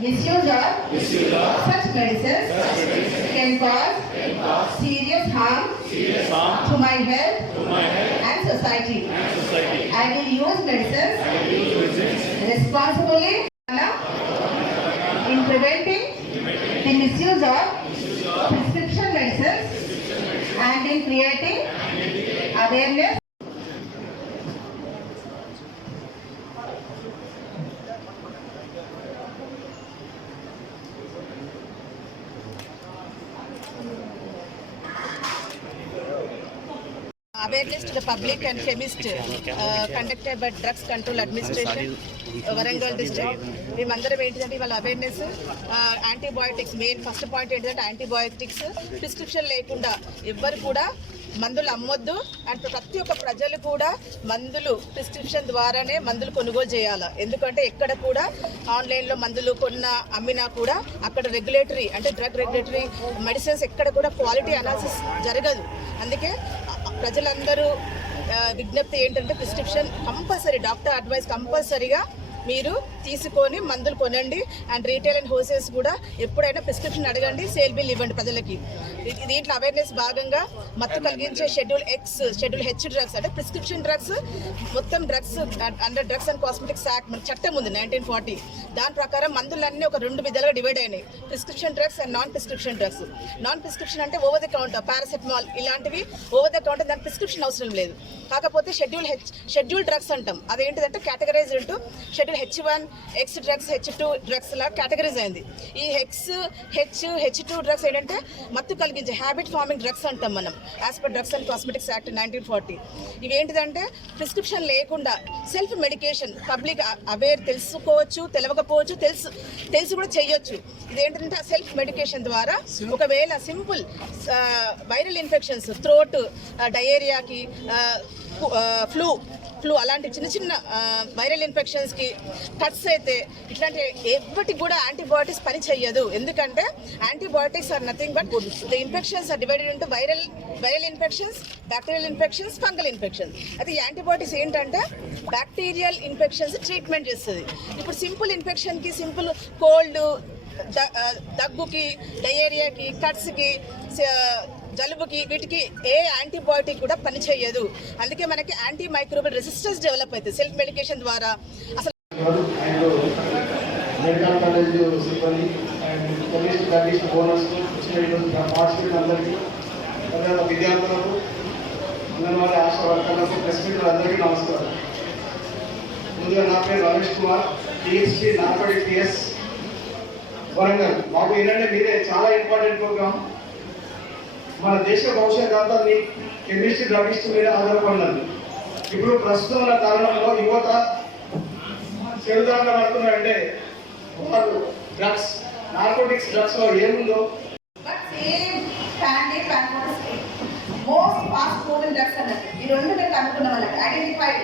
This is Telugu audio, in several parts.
misuse of such medicines can cause serious harm to my health and society. I will use medicines responsibly in preventing the misuse of prescription medicines and in creating awareness. Awareness to the public and chemist conducted by Drugs Control Administration, Warangal district. మేమందరం ఏంటంటే వాళ్ళ awareness antibiotics main first point ఏంటంటే యాంటీబయోటిక్స్ ప్రిస్క్రిప్షన్ లేకుండా ఎవ్వరు కూడా మందులు అమ్మొద్దు అండ్ ప్రతి ఒక్క ప్రజలు కూడా మందులు ప్రిస్క్రిప్షన్ ద్వారానే మందులు కొనుగోలు చేయాలి. ఎందుకంటే ఎక్కడ కూడా ఆన్లైన్లో మందులు అమ్మినా కూడా అక్కడ రెగ్యులేటరీ అంటే డ్రగ్ రెగ్యులేటరీ మెడిసిన్స్ ఎక్కడ కూడా క్వాలిటీ అనాలిసిస్ జరగదు. అందుకే ప్రజలందరూ విజ్ఞప్తి ఏంటంటే ప్రిస్క్రిప్షన్ కంపల్సరీ డాక్టర్ అడ్వైస్ కంపల్సరీగా మీరు తీసుకొని మందులు కొనండి. అండ్ రీటైల్ అండ్ హోల్సేల్స్ కూడా ఎప్పుడైనా ప్రిస్క్రిప్షన్ అడగండి, సేల్ బిల్ ఇవ్వండి ప్రజలకి. దీంట్లో అవేర్నెస్ భాగంగా మత్తు కలిగించే schedule X schedule H drugs అంటే ప్రిస్క్రిప్షన్ డ్రగ్స్ మొత్తం drugs under drugs and cosmetics act మన చట్టం ఉంది 1940. దాని ప్రకారం మందులన్నీ ఒక 2 విధాలుగా డివైడ్ అయినాయి, prescription drugs and non prescription drugs. Non prescription అంటే ఓవర్ ద కౌంటర్ పారాసెటమాల్ ఇలాంటివి ఓవర్ ద కౌంటర్, దాని ప్రిస్క్రిప్షన్ అవసరం లేదు. కాకపోతే షెడ్యూల్ డ్రగ్స్ అంటాం, అదేంటిదంటే categorise into schedule H1 X drugs H2 drugs లా కేటగరైజ్ అయింది. ఈ H2 డ్రగ్స్ ఏంటంటే మత్తు కలిగించే హ్యాబిట్ ఫార్మింగ్ డ్రగ్స్ అంటాం మనం as per drugs and cosmetics act 1940. ఇవేంటిదంటే ప్రిస్క్రిప్షన్ లేకుండా సెల్ఫ్ మెడికేషన్ పబ్లిక్ అవేర్ తెలుసుకోవచ్చు, తెలియకపోవచ్చు, తెలిసి కూడా చేయొచ్చు. ఇదేంటంటే సెల్ఫ్ మెడికేషన్ ద్వారా ఒకవేళ సింపుల్ వైరల్ ఇన్ఫెక్షన్స్ థ్రోట్ డయేరియాకి ఫ్లూ అలాంటి చిన్న వైరల్ ఇన్ఫెక్షన్స్కి కట్స్ అయితే ఇట్లాంటి ఎవ్వటికి కూడా యాంటీబయాటిక్స్ పని చెయ్యదు. ఎందుకంటే antibiotics are nothing but the infections are divided into viral infections, bacterial infections, fungal infections. అయితే ఈ యాంటీబయాటిక్స్ ఏంటంటే బ్యాక్టీరియల్ ఇన్ఫెక్షన్స్ ట్రీట్మెంట్ చేస్తుంది. ఇప్పుడు సింపుల్ ఇన్ఫెక్షన్కి సింపుల్ కోల్డ్ దగ్గుకి డయేరియాకి కట్స్కి జలుబుకి వీటికి ఏ యాంటీబయాటిక్ కూడా పనిచేయదు. అందుకే మనకి యాంటీ మైక్రోబియల్ రెసిస్టెన్స్ డెవలప్ అవుతుంది సెల్ఫ్ మెడికేషన్ ద్వారా. అసలు మెడికల్ కాలేజ్ సిబ్బంది and police service bonus participate అందరికీ, విద్యార్థులకు, అంగన్వాడీ ఆశా వర్కర్లకు, ప్రెస్ మీటర్ అందరికీ నమస్కారం. ముందుగా నా పేరు రమేష్ కుమార్, టీఎస్సీ నార్పడి టీఎస్ వరంగల్. మాకు ఏంటంటే మీరే చాలా ఇంపార్టెంట్ ప్రోగ్రామ్. మన దేశ భవిష్యత్ అంతా మీ కెమిస్ట్రీ డ్రగిస్ట్ మీద ఆధారపడినది. ఇప్పుడు ప్రస్తుతం ఉన్న కారణంలో యువత చెడుదాకా పడుతున్నారంటే వాళ్ళు డ్రగ్స్ నార్కోటిక్స్ డ్రగ్స్ లో ఏముందో మోస్ట్ ఫాస్ట్ మూవింగ్ డ్రగ్స్ అన్నట్టు ఈ రెండు మీరు కనుక్కున్న వాళ్ళకి identified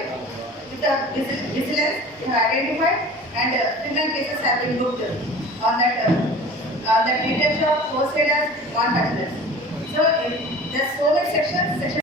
with vigilance identified and criminal cases have been booked on that details of wholesalers, non-touchers. So there's so many sections.